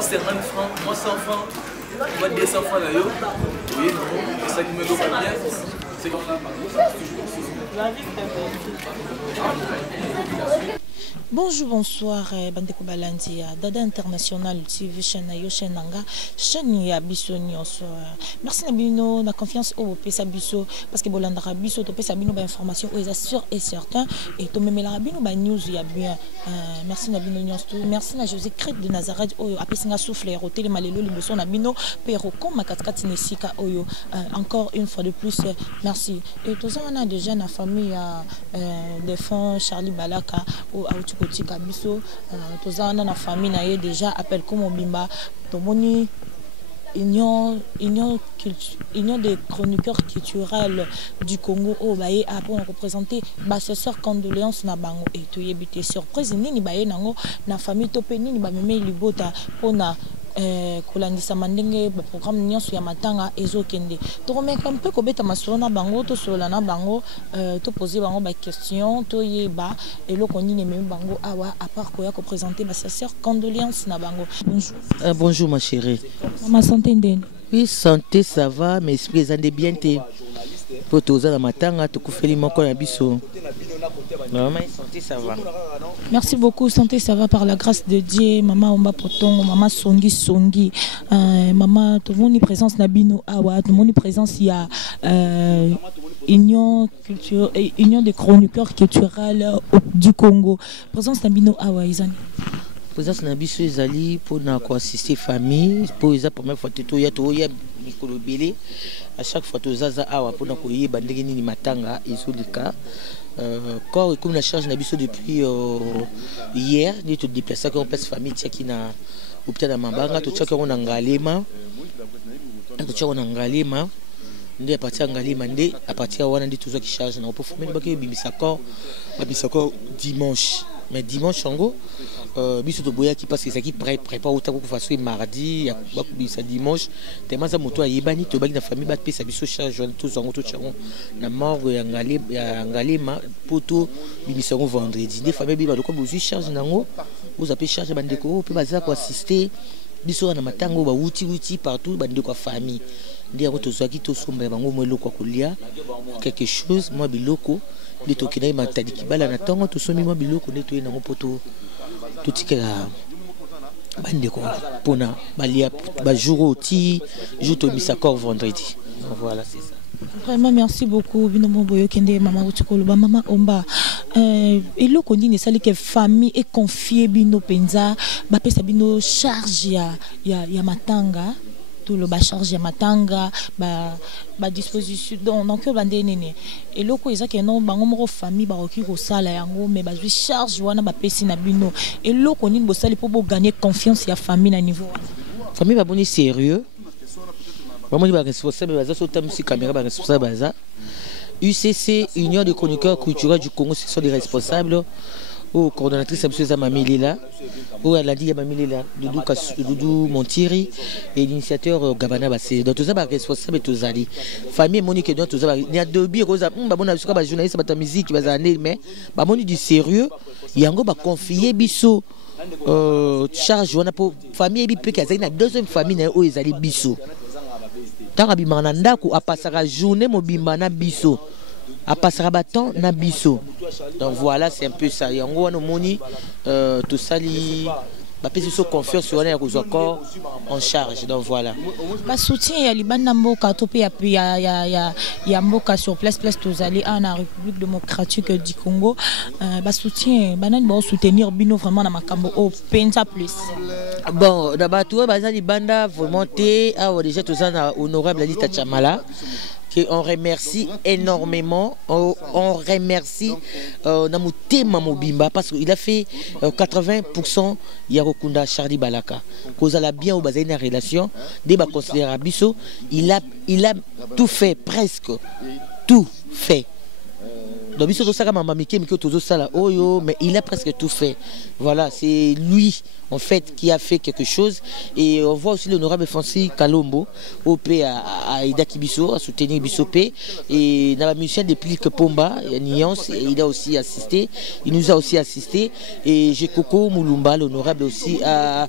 C'est 50 francs, moi 100 francs, moi 200 francs là. Oui, non, ça qui me donne pas bien. C'est comme ça. Bonjour, bonsoir, Bandeko Balandia, Dada International TV, chaîne Nanga, chaîne Yabiso Nyonso. Merci Nabino, la confiance au Pesa Biso, parce que Bolandara Biso, to Pesa Bino, information, est sûr et certain, et to me la Bino, news, il y a bien. Merci Nabino Nyonso, merci na José Crête de Nazareth, Oyo, Apesinga Souffle, Roté, Malélo, Liboso, Nabino, Pero, comme Makatkati Nesika, Oyo. Encore une fois de plus, merci. Et tout ça, on a déjà la famille des fonds Charlie Balaka, ou Kotika biso tozana na famille na ye déjà appelle comme Obimba tomoni union des chroniqueurs culturels du Congo au baye a pour représenter basseur condoléances na bango et to yebité surprise nini baye nango na famille topeni ni ba meme libota pona kolandisa mandenge ba programme nyonso ya matanga ezokende to remettre un peu kobeta masona bango to sola na bango to poser bango ba question to yeba et lo konini même bango awa à part ko ya ko présenter ba sœur condoléances na bango. Bonjour. Bonjour ma chérie. Ma santé ndene. Oui, santé ça va mais esprit ça de bien té pour tous na matanga to kufeli moko na biso. Maman santé ça va. Merci beaucoup, santé ça va par la grâce de Dieu. Maman Omba Poton, maman Songi, maman tout le monde est présence Nabino Awa, tout le monde est présence il y a union des chroniqueurs culturels du Congo. Présence Nabino Awa Izani. Présence Nabiso Izali pour assister famille pour la première fois que tu as Nicolo Belé à chaque fois tu as Awa pour nakoye bandeki ni matanga izolika. Quand comme la charge Nabiso depuis hier, nous te déplacer comme place famille qui na hôpital à Mambanga, tout ça qu'on a Ngalema, tout ça qu'on a Ngalema, nous à partir Ngalema, à partir où on a dit tout ça qui charge, on peut famille parce que bimisako dimanche, mais dimanche en gros, biso to boya qui passe que ça qui prépare autant que façon mardi, ya ça dimanche, tellement ça moto ayebani to baki na famille bat pesa biso charge tous en tout chango na morgue ya Ngalema pour tout bimisako vendredi. Des familles biba ko bozu charge nango, vous appelez charge bandeko pe baza ko assister biso na matango ba wuti partout bandeko famille. Ndia ko to zaki to somba bango mo loko kolia quelque chose moi biloko de to kina matadi kibala na tango to somi moi biloko ne to na poto tout ce que la bande pona balia ba jour ti jour to misakor vendredi. Voilà c'est ça. Vraiment merci beaucoup binomo boyo kende maman utikolo ba maman Omba et lo koni ne sali que famille et confier bino penza ba pesa bino charge ya matanga tout le ba charge ya matanga ba disposition donc bande nene et loko ezaki non bango moko famille ba roki ko sala yango mais ba charge wana ba pesi na bino et loko nini bo sali pour gagner confiance ya famille na niveau famille ba boni sérieux ba moni ba responsable ba za so tamsi caméra ba responsable ba za UCC Union des chroniqueurs culturels du Congo, ce sont des responsables au coordonnatrice M. Mamili là, où elle a dit Mamili là, Doudou Montiri et l'initiateur Gabana Bassé. Donc tout ça va responsable et tout ça. Famille Monique donc tout ça. Il y a deux bureaux, on a jusqu'à journaliste, la musique qui va aller, mais Monique du sérieux, il y a un gars va confier biso charge on a pour famille bipé qui a une deuxième famille où ils allaient biso. Tant que Bimananda ko a passé la journée mo bimana biso. A passer à bâton na biso. Donc voilà, c'est un peu ça. Yango wana moni tout ça li ba pesi so confiance wana ya kozako en charge. Donc voilà. Ba soutien ya libanda mboka to pe ya mboka sur place tozali en République démocratique du Congo. Ba soutien banani ba soutenir bino vraiment na makambo au penza plus. Bon, d'abord tout ba libanda vraiment té déjà tout ça na honorable Ali Tachamala. On remercie énormément, on remercie Namutema Mobimba parce qu'il a fait 80% Yarokunda Charlie Balaka. Cause à la bien au basé une relation, débat considéré Bisso, il a tout fait, presque tout fait. Donc biso ça maman Miki Tozo Sala Oyo, mais il a presque tout fait. Voilà, c'est lui en fait qui a fait quelque chose. Et on voit aussi l'honorable Francis Kalombo OP à Ida Kibiso, à soutenir Bissopé. Et dans la musicien depuis que Pomba, Nyans, il a aussi assisté. Il nous a aussi assisté. Et j'ai Coco Moulumba, l'honorable aussi a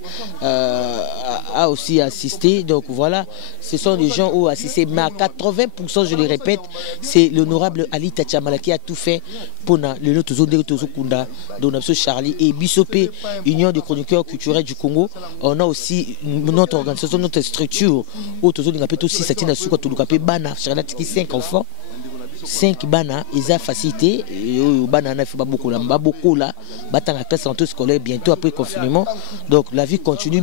aussi assisté. Donc voilà, ce sont des gens qui ont assisté. Mais à 80%, je le répète, c'est l'honorable Ali Tachamala qui a tout fait pour le Tozo Kunda, Donapso Charlie et Bissopé, Union des chroniqueurs culturels du Congo. On a aussi notre organisation, notre structure, où Tozo Ngapé aussi, ça tient à Souka Touloukapé, Bana, Charlotte qui 5 enfants. 5 bana, ils ont facilité. Bana, il faut pas beaucoup là, battant la classe santé scolaire bientôt après le confinement. Donc la vie continue,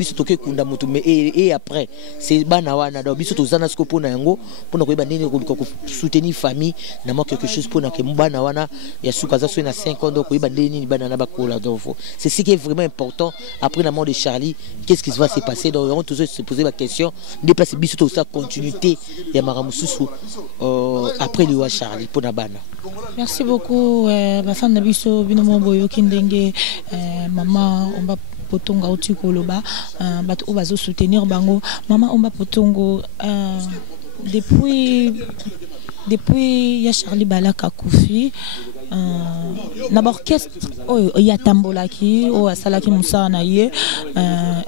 et après, c'est bana wana, donc biso tozana sko pona yango, pona ko bandeni ko soutenir famille, na quelque chose pona que bana wana ya sukaza so na 5 ans donc ko bandeni bana na bakola donc c'est ce qui est vraiment important après la mort de Charlie, qu'est-ce qui va se passer donc on toujours se poser la question, déplacer biso to sa continuité ya maramususu après le roi Charlie. Merci beaucoup, ma femme Nabiso Binomo Boyo Kindenge, maman, on va potonga au Tukoloba, bat obazo soutenir Bango, maman, on va potongo depuis ya Charlie Balaka Koufi. L'orchestre il y a Tambolaki ou Salaki Moussa Naye.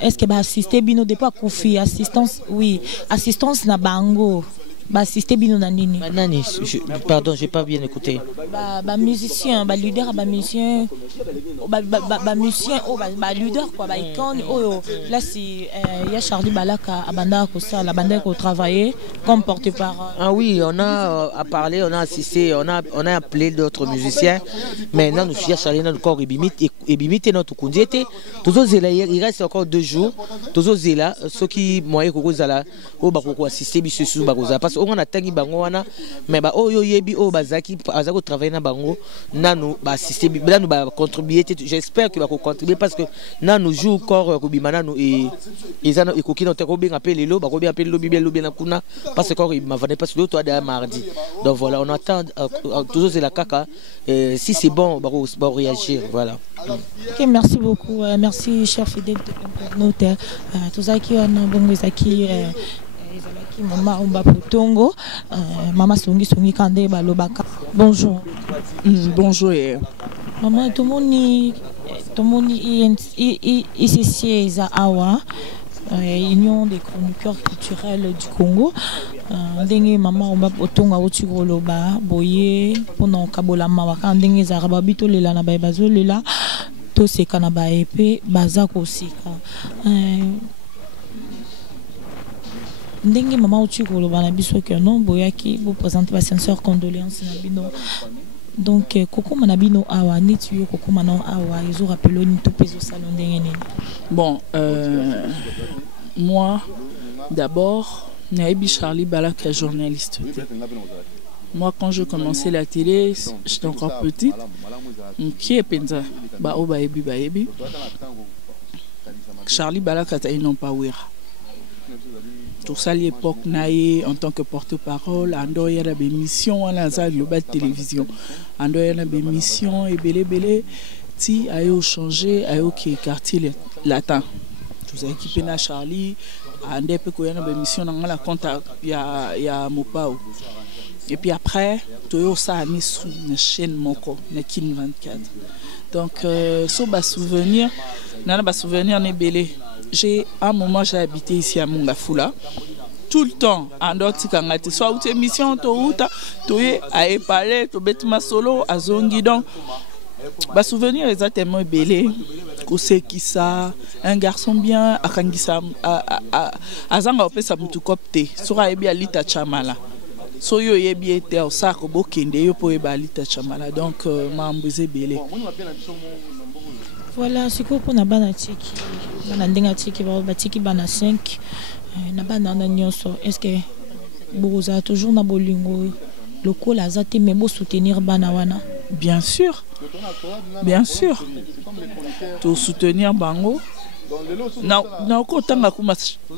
Est-ce que va assister Bino depuis Koufi assistance? Oui, assistance na Bango. Bah assister bino nanini. Nani, pardon, j'ai pas bien écouté. Bah musicien, bah leader, bah musicien, bah musicien, bah leader quoi, bah icône. Là si il y a Charlie Balaka à Banda ça, la bande qui travaillé comme porte-parole. Ah oui, on a à parler, on a assisté, on a appelé d'autres musiciens. Maintenant nous sommes Charlie dans le corps et Bimit et notre condiété. Toujours zéla, il reste encore 2 jours. Toujours zéla, ceux qui moyen koko zala, au bako assister bisu sous bakoza parce on a tangi bango wana mais ba oyo yebi o bazaki azako travailler na bango nanu ba assister nanu ba contribuer, j'espère que va contribuer parce que nanu joue corps kubimana no et ezana ekoki na teko bien appeler lelo ba ko bien appeler lobi bien na kuna parce que corps il m'a venu parce que l'autre a mardi. Donc voilà, on attend toujours c'est la caca si c'est bon va réagir, voilà. OK, merci beaucoup. Merci cher fidèle internaute. Tous ceux qui ont bongo zaki Maman Omba Potongo, Maman Songi Kande Balobaka. Bonjour. Bonjour. Maman, tout le monde ici Awa, Union des chroniqueurs culturels du Congo. Ndenge Maman Omba Potonga Otigro Loba, Boye, Pono Kabola Mawaka, Ndenge Zaraba Bito Lela na Bazo Lela, to se kanaba epe Bazako Sika. Ndenge maman uti ko loba na biso que non boyaki vous présenter ba sincère condoléances na bino. Donc koko manabino awa neti yo koko manon awa ils ont rappelé ni to peso salon ndenge nini. Bon moi d'abord Naïbi Charlie Balaka journaliste. Moi quand je commençais la télé, j'étais encore petite. Qui est penza ba o ba ebi. Charlie Balaka ta non pas wira. Tout ça l'époque naïe en tant que porte-parole ando ya la émission à la Global Télévision ando ya la émission et belé ti ayo changé ayo qui quartier latin tout équipé na Charlie ande pe ko ya na émission na la compte ya Mopao et puis après toyo ça mis sur une chaîne moko na Kin 24 donc so ba souvenir na ba souvenir ne belé. J'ai un moment j'ai habité ici à Mongafula tout le temps en d'autres kangati soit où émission to a parlé to betima solo à zongi donc ba souvenir exactement belé kose kisa un garçon bien akangisa azanga opesa mutu kopte sura ebi alita chamala so yo yebi ete osako bokende yo po eba alita chamala donc mambuze belé. Voilà, c'est quoi pour na bana tiki, bana ndenga tiki ba tiki bana 5 na bana na nyonso. Est-ce que boza toujours na bolingo loko la zate mais bo soutenir bana wana? Bien sûr. Tout soutenir bango. Na ko tanga kuma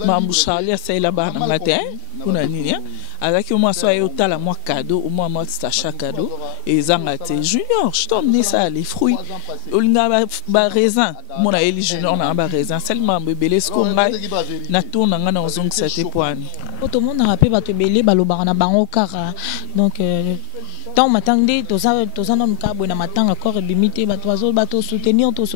mambu Charlie sai la bana matin kuna nini Azaki au moins soit au tala moi cadeau, au moins moi chaque cadeau et zangate junior, je t'emmène ça les fruits. Olinga ba raisin, mon aïe junior na ba raisin seulement bébé sko ngai na tourna nga na ozong sate poani. Tout le monde a rappelé bato belé balobara na bango kara. Donc tant matangé to ça non kabo na matanga corps bimité bato soutenir to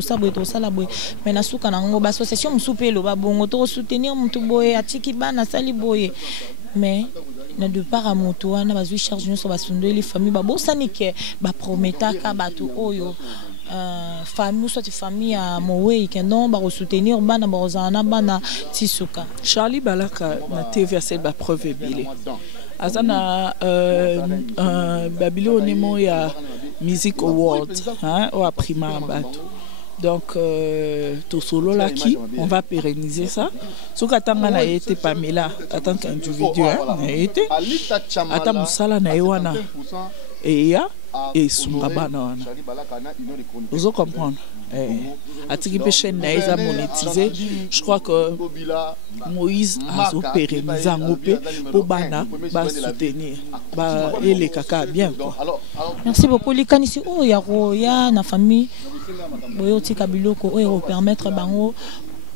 ça la boy. Mais na suka na ngo ba association msupelo ba bongo to soutenir mutu boy atiki bana sali boy. Mais na de part à mon tour na bazui charge nous sur basundo les familles ba bosani ke ba prometa ka bato oyo famille soit famille à mowe que non ba soutenir bana ba ozana bana tisuka Charlie Balaka na TV a ba preuve bile azana Babylone mo ya Music Award hein au prima bato. Donc, tout solo là qui, on va pérenniser ça. Ce qu'attend a été Pamela, en tant qu'individu, a été. Attends, Moussala Naïwana. Et il y a, et Sumbaba Nawana. Vous comprenez? Monétisé. Je crois que Moïse a pérennisé un peu pour Bana, soutenir. Et les caca bien. Merci beaucoup. Les canissi, oh, y a na famille. Boyoti kabiloko oyo permettre bango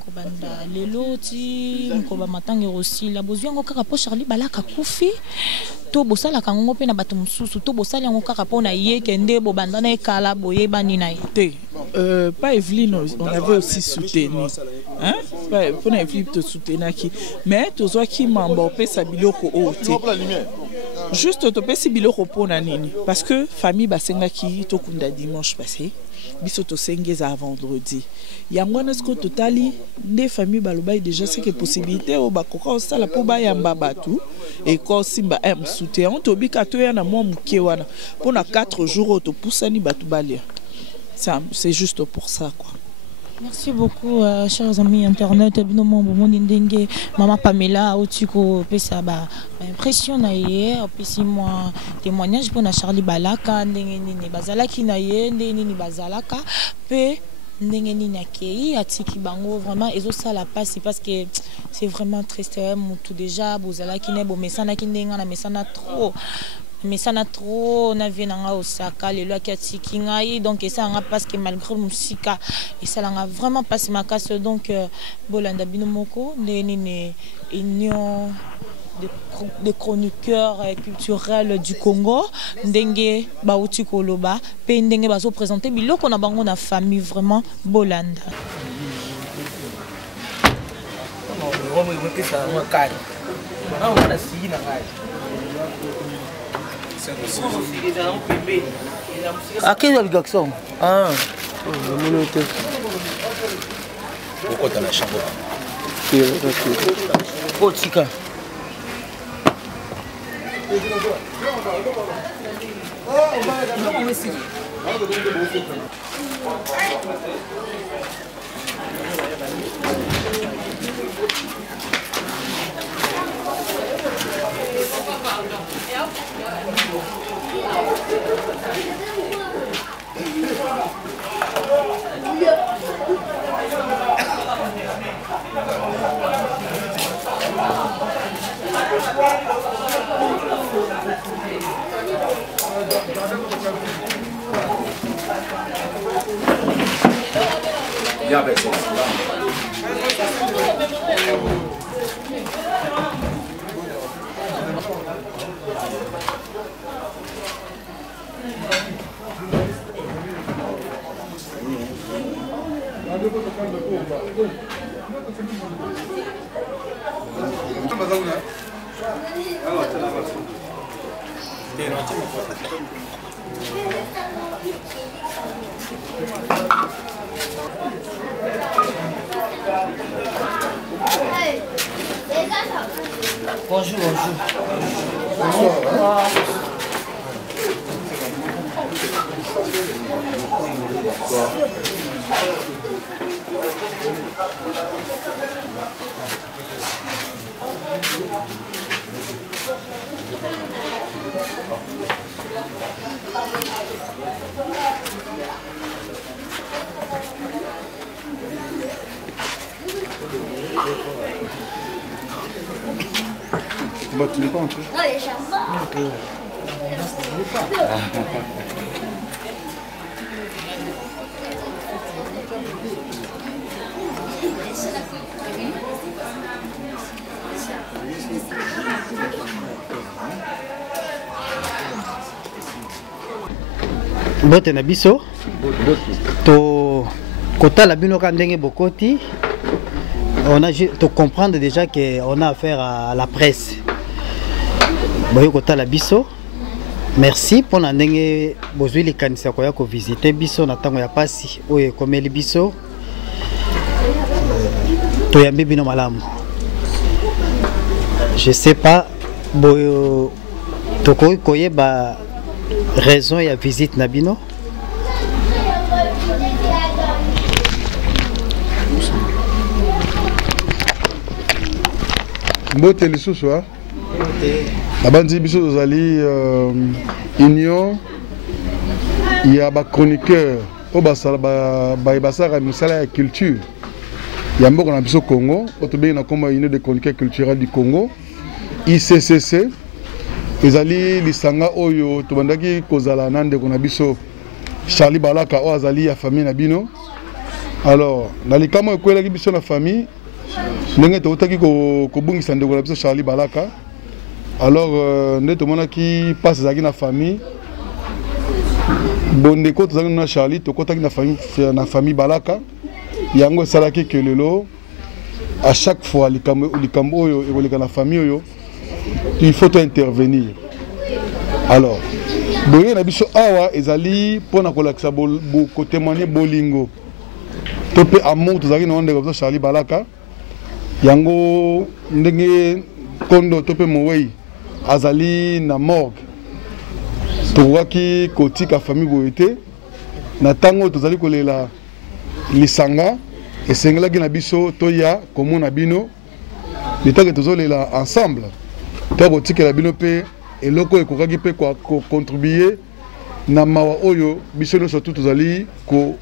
kobanda lelo ti nkoba matanga aussi la bozwi ngo kaka po Charlie Balaka kufi to bosala kango pe na bato mususu to bosala ngo kaka po na ye kende bo banda na ekala boye bani na ye pas Evelyne on avait aussi soutenu hein pas pour na Evelyne te soutenir qui mais to zo ki mambo pe sa biloko o te juste to pe si biloko po na nini parce que famille basenga ki to kunda dimanche passé biso to sengeza vendredi yangwana sko totali des familles balobai déjà c'est que possibilité o bakoko sala po ba yamba batu et ko simba m soutien on to bika to ya na mo muke wana pour na 4 jours to poussani batu balia c'est juste pour ça quoi. Merci beaucoup, chers amis internet. Maman Pamela, Otiko, Pesa, impression naïe, puis moi témoignage pour Charlie Balaka, Ndengeni Bazalaki naïe, Ndengeni Bazalaka, pe Ndengeni Nakei, Atiki Bango, vraiment, et ça la passe parce que c'est vraiment triste. Tout déjà, Bozalaki nebo, mais ça n'a trop. Mais ça n'a trop on a vu dans Osaka les lois qui a donc et ça parce que malgré musique et ça n'a vraiment passé ma casse donc Bolanda Binomoko une union de chroniqueurs culturels du Congo ndenge bauti koloba pe ndenge bazo présenter biloko na bango na famille vraiment Bolanda à quel est le garçon? Ah, pourquoi tu as la chambre? oh, Tika. Viens avec ça. Bonjour, bonjour. Bonsoir. Bah, tu n'es pas entré. Bote na biso to kotala bino ka ndenge bokoti on a to comprendre déjà que on a affaire à la presse boyo kotala biso merci pour na ndenge bozwi likanisa ko ya ko visiter biso na tango ya pasi oyo komeli biso to yambi bino malamu je sais pas boyo to koyeba raison ya visite Nabino. Mbote lisusu ha. Abandi biso tozali union ya ba chroniqueur o basala ba basara musala ya culture. Ya mboko na biso Congo, otobe na komba union de chroniqueurs culturels du Congo, ICCC. Ezali lisanga oyo tobandaki kozala nande kona biso Charlie Balaka o azali ya famille na bino. Alors na likamo ekwelaki biso na famille ndenge totaki ko bungisa ndeko na biso Charlie Balaka. Alors nde tomonaki passe ezaki na famille bondeko tozaki na Charlie tokotaki na famille Balaka yango esalaki ke lelo à chaque fois likambo oyo ekoleka na famille oyo il faut intervenir. Alors, boye na biso awa ezali pona kolakisa bo témoigner bolingo. Tope amour tozaki na ndeko biso Charlie Balaka. Yango ndenge kondo tope mowei azali na morgue. Towaki kotika famille boyete na tango tozali kolela lisanga esengelaki na biso toya komona bino litake tozolela ensemble. Tabo tike la binope et loko ekokaki pe ko contribuer na mawa oyo biso no surtout tozali ko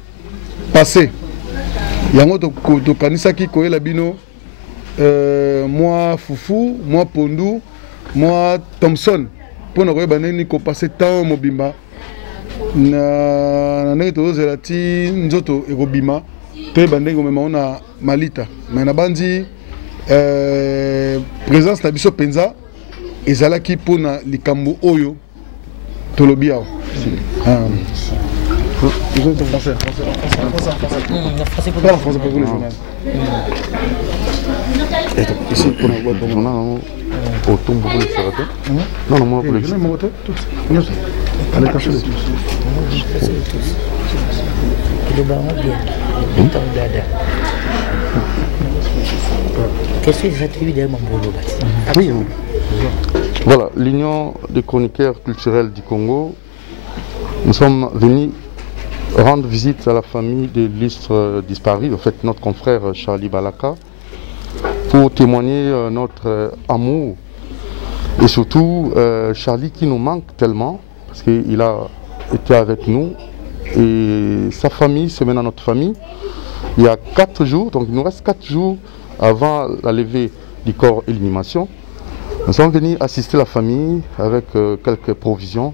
passer yango to kanisaki ko la bino moi Fufu moi Pondu moi Thompson pona ko baneni ko passer temps mobimba na ndenge tozela ti nzoto ekobima te bandenge mema na malita mais na bandi présence na biso penza ezalaki pona likambo oyo tolobi awa. Ici, pour nous, au tombeau pour les faire. Non, non, moi, pour les faire. Allez, cachez les tous. Qu'est-ce que les attributs derrière mon boulot? Oui, voilà, l'Union des chroniqueurs culturels du Congo, nous sommes venus rendre visite à la famille de l'illustre disparu, en fait notre confrère Charlie Balaka, pour témoigner notre amour et surtout Charlie qui nous manque tellement parce qu'il a été avec nous et sa famille se mène à notre famille. Il y a 4 jours, donc il nous reste 4 jours avant la levée du corps et l'inhumation. Nous sommes venus assister la famille avec quelques provisions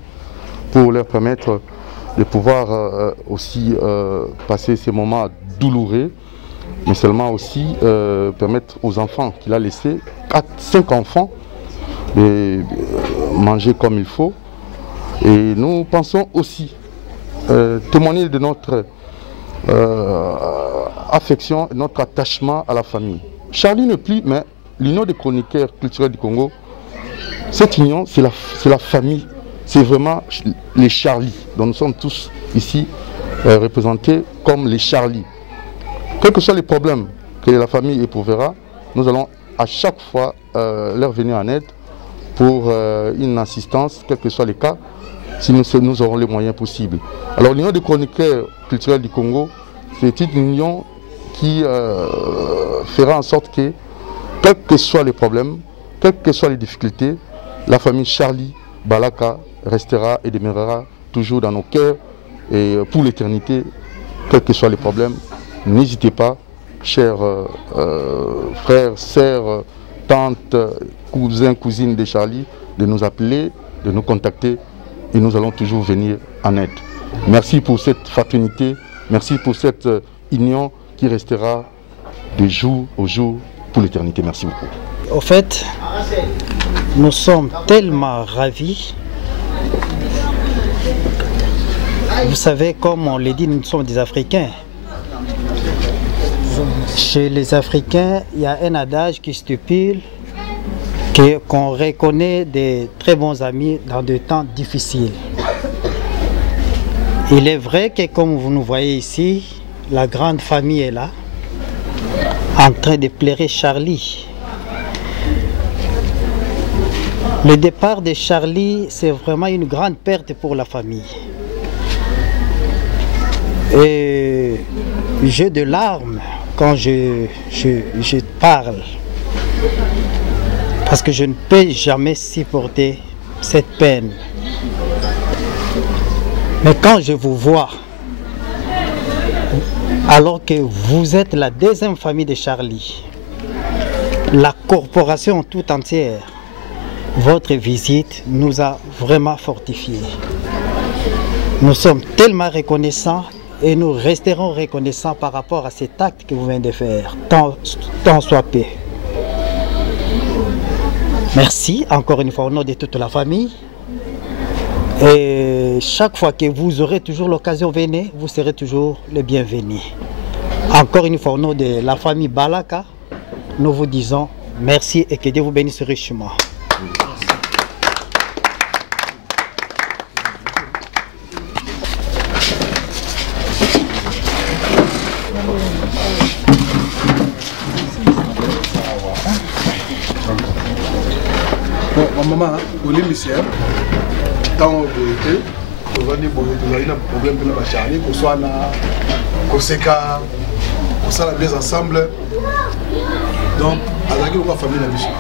pour leur permettre de pouvoir aussi passer ces moments douloureux, mais seulement aussi permettre aux enfants qu'il a laissés, 5 enfants, de manger comme il faut. Et nous pensons aussi témoigner de notre affection et notre attachement à la famille. Charlie ne plus, mais l'Union des chroniqueurs culturels du Congo, cette union, c'est la famille, c'est vraiment les Charlie, dont nous sommes tous ici représentés comme les Charlie. Quels que soient les problèmes que la famille éprouvera, nous allons à chaque fois leur venir en aide pour une assistance, quels que soient les cas, si nous aurons les moyens possibles. Alors l'Union des chroniqueurs culturels du Congo, c'est une union qui fera en sorte que, quels que soient les problèmes, quelles que soient les difficultés, la famille Charlie Balaka restera et demeurera toujours dans nos cœurs et pour l'éternité, quels que soient les problèmes. N'hésitez pas, chers frères, sœurs, tantes, cousins, cousines de Charlie, de nous appeler, de nous contacter et nous allons toujours venir en aide. Merci pour cette fraternité, merci pour cette union qui restera de jour au jour pour l'éternité. Merci beaucoup. Au fait, nous sommes tellement ravis. Vous savez, comme on l'a dit, nous sommes des Africains. Chez les Africains, il y a un adage qui stipule qu'on reconnaît des très bons amis dans des temps difficiles. Il est vrai que, comme vous nous voyez ici, la grande famille est là, en train de pleurer Charlie. Le départ de Charlie, c'est vraiment une grande perte pour la famille. Et j'ai de larmes quand je parle. Parce que je ne peux jamais supporter cette peine. Mais quand je vous vois, alors que vous êtes la deuxième famille de Charlie, la corporation tout entière, votre visite nous a vraiment fortifiés. Nous sommes tellement reconnaissants et nous resterons reconnaissants par rapport à cet acte que vous venez de faire, tant soit peu. Merci encore une fois au nom de toute la famille. Et chaque fois que vous aurez toujours l'occasion, venez, vous serez toujours les bienvenus. Encore une fois au nom de la famille Balaka, nous vous disons merci et que Dieu vous bénisse richement. Maman, au lycée, tant que vous avez un problème de la Charlie, que soit la bien ensemble. Donc, à la gueule, famille la mission.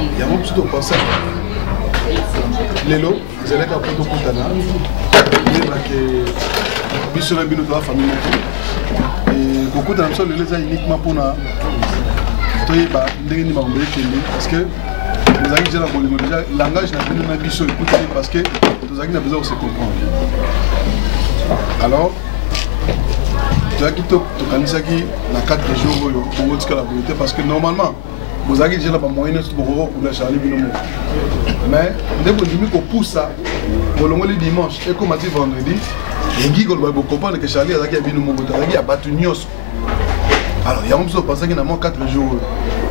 Il y a un petit peu de pensée. Les lots, ils allaient à Porto Contana. Il y a que Bissou la famille. Et beaucoup d'entre eux, les a uniquement pour nous. Parce que nous avons déjà le langage n'a besoin parce que nous avons besoin de se comprendre. Alors, tu as dit que tu as dit 4 jours pour la volonté parce que normalement, vous avez déjà la moyenne pour la Charlie Binomo. Mais dès que vous pousse ça, vous le dimanche et comme dit vendredi, vous comprendre que Charlie a Binomo, il a battu Nyos. Alors, il y a un peu de pensée qu'il y a 4 jours.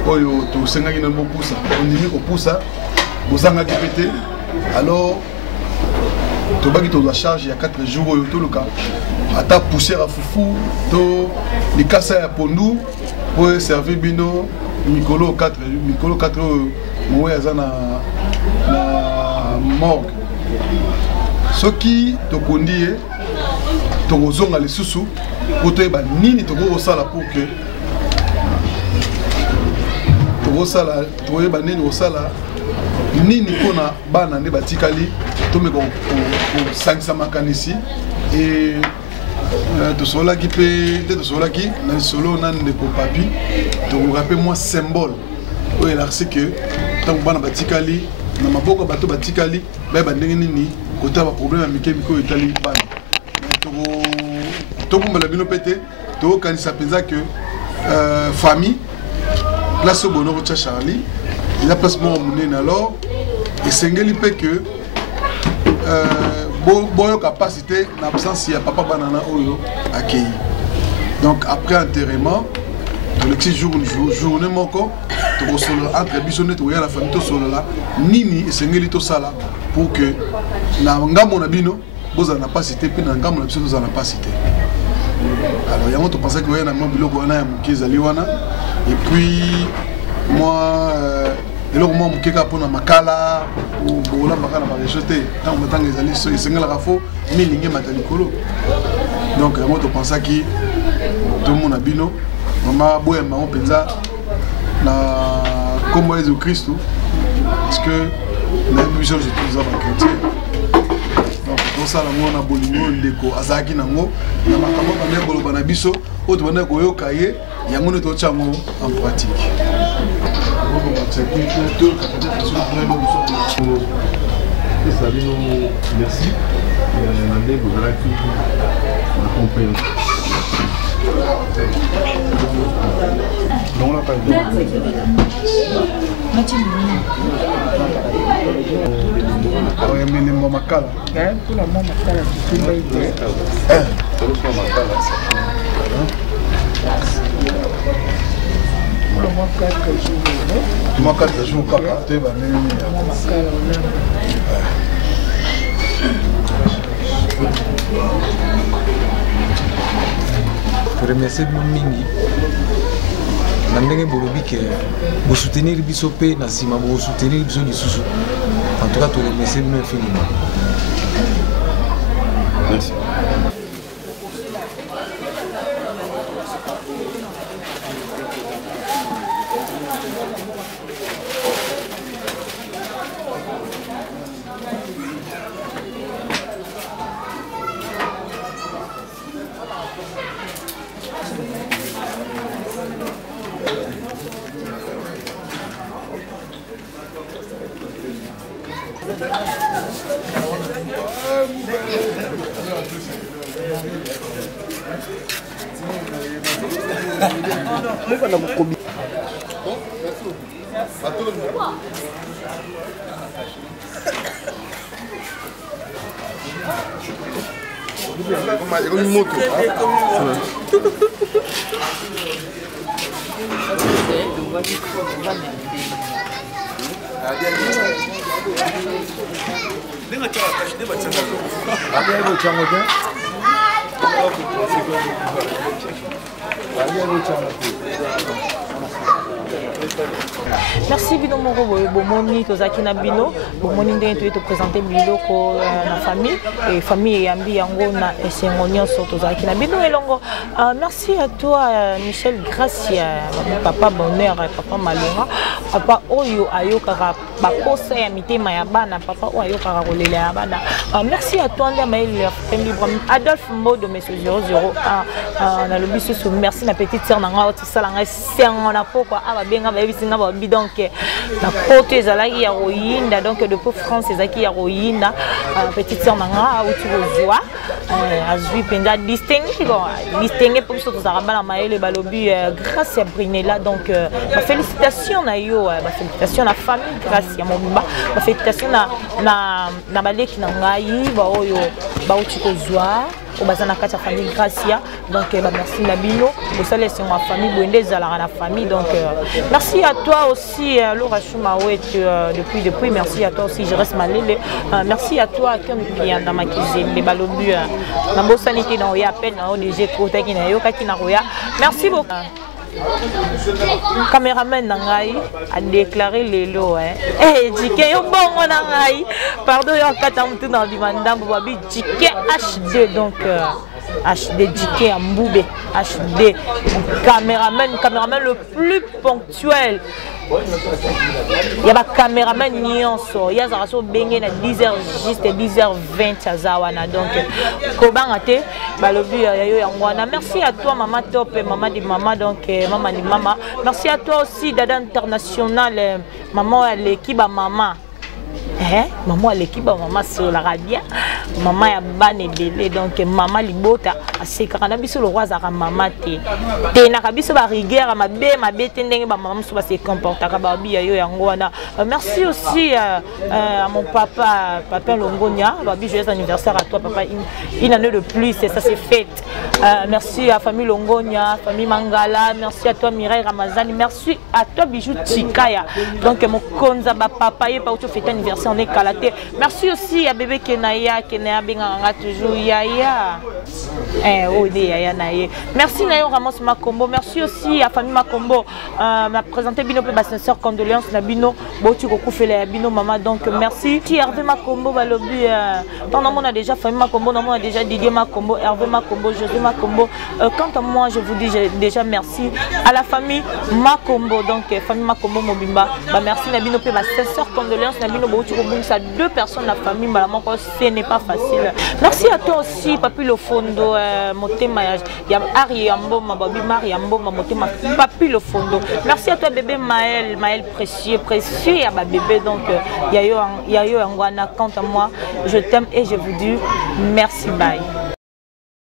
On dit qu'on pousse, vous avez pété. Alors, tu vas charger il y a 4 jours. Tu as poussé à Foufou, tu as cassé à Pondou pour servir Bino, Mikolo 4 mois à morgue. Ce qui te conduit, tu as les sous pour te dire nini tu as ça pour que Rosala, tu es bané Rosala, ni Nikona banane batikali, tu me pour 500 makanisi et de cela qui peut, de cela qui, dans solo nan de papi, tu me rappelles moi symbole. où il a reçu que tant que batikali, na maboko bato batikali, ba bandenge nini, côté ba problème amike miko itali ban. To ko mbala bino pété, to kanisa penza que famille place au bonheur de Charlie, il a place mon monnaie alors et sengeli peut que bon capacité l'absence il y a papa banana oyo accueilli. Donc après enterrement le journée moko to solo entre bisonné to ya la famille to solo là nini sengeli to sala pour que na ngamo na bino boza na pas cité puis na ngamo na biso to na pas cité. Alors il y a monto penser que y a na biloko wana ya mukizali wana et puis moi eloko moi mukeka pona makala ou bola makala ba rejeter tant matanga ezali so esengela rafo milingi matalikolo. Donc il y a monto penser que tout le monde a bino maman boya maman penza na comme Jésus Christ parce que la mission je tous les chrétiens. Donc pour ça la mona bolingo ndeko azaki nango na makambo ba ndeko ba na biso o to bana ko yokaye yango ne to chango en pratique. Merci. Vous avez compris. Non, on l'a pas dit. remercier mingi na ndenge bolobi ke bo soutenir biso pe na sima bo soutenir biso lisusu en tout cas to remercier bino infiniment. Merci. Merci bino moko bomoni tozaki na bino bomoni ndenge to présenter biloko na famille et famille yambi yango na esengo nyonso tozaki na bino elongo. Merci à toi Michel Gracia, papa bonheur, papa malonga, papa oyo ayokaka bakosa ya mitema ya bana, papa oyo ayokaka kolela ya bana. Merci à toi Ndamael libre Adolphe Mbodo monsieur 001 na lobiso so merci na petite sœur nanga oti salanga sengo na poko aba benga ba bisinga ba bi donc na côté ezalaki ya royinda donc depuis France ezaki ya royinda petite sœur nanga oti kozwa azui penda distingué pour so tozara bana maele balobi grâce à Brinella donc félicitations na yo félicitations na famille grâce ya mobimba félicitations na baleki na ngai ba oyo ba oti kozwa au bazana kati ya famille Gracia donc merci Nabino pour ça laisser ma famille bonde zalara la famille donc merci à toi aussi Laura Choumaouet depuis merci à toi aussi je reste malele merci à toi qui bien dans ma cuisine les balobu na bosanité dans ya peine na ODG côté qui na yo kati na roya merci beaucoup. Caméraman nangai a déclaré les lots Dike yo bongo nangai pardon yo kata mutu na bimanda babi Dike HD donc HD Dike Amboube HD caméraman le plus ponctuel. Il y a des caméramans nyonso il y a des bengé na 10h juste 10h20 azawana donc kobangate balobi yo yangwana. Merci à toi maman top maman de maman donc maman de maman. Merci à toi aussi Dada International maman à l'équipe maman. Maman à l'équipe maman sur la radio maman ya bane belé donc maman libota asekana biso le roi zara maman te na kabiso ba rigueur ma bete ndenge ba maman so ba se comporta ka ba bi yo yango wana. Merci aussi à mon papa Longonia babi joyeux anniversaire à toi papa une année de plus et ça c'est fête. Merci à famille Longonia famille Mangala merci à toi Mireille Ramazani merci à toi Bijou Chikaya donc mon konza ba papa et pas auto fête anniversaire on est calaté. Merci aussi à bébé Kenaya Benganga toujours Yaya Yaya Naye. Merci Nayo Ramos Makombo. Merci aussi à famille Makombo m'a présenté Bino pe sincère condoléances na Bino Botu Kokufele Bino maman donc merci. Hervé Makombo balobi ton nom on a déjà famille Makombo on a déjà Didier Makombo Hervé Makombo José Makombo. Quant à moi je vous dis déjà merci à la famille Makombo donc famille Makombo Mobimba merci na Bino pe sincère condoléances na Bino Botu ça 2 personnes la famille maman ce n'est pas facile. Merci à toi aussi Papi le fondo motema ya Ari Yamboma Babi Mari Yamboma motema Papi le fondo. Merci à toi bébé Maël précieux ya ba bébé donc yayo ngwana quant à moi je t'aime et je vous dis merci bye.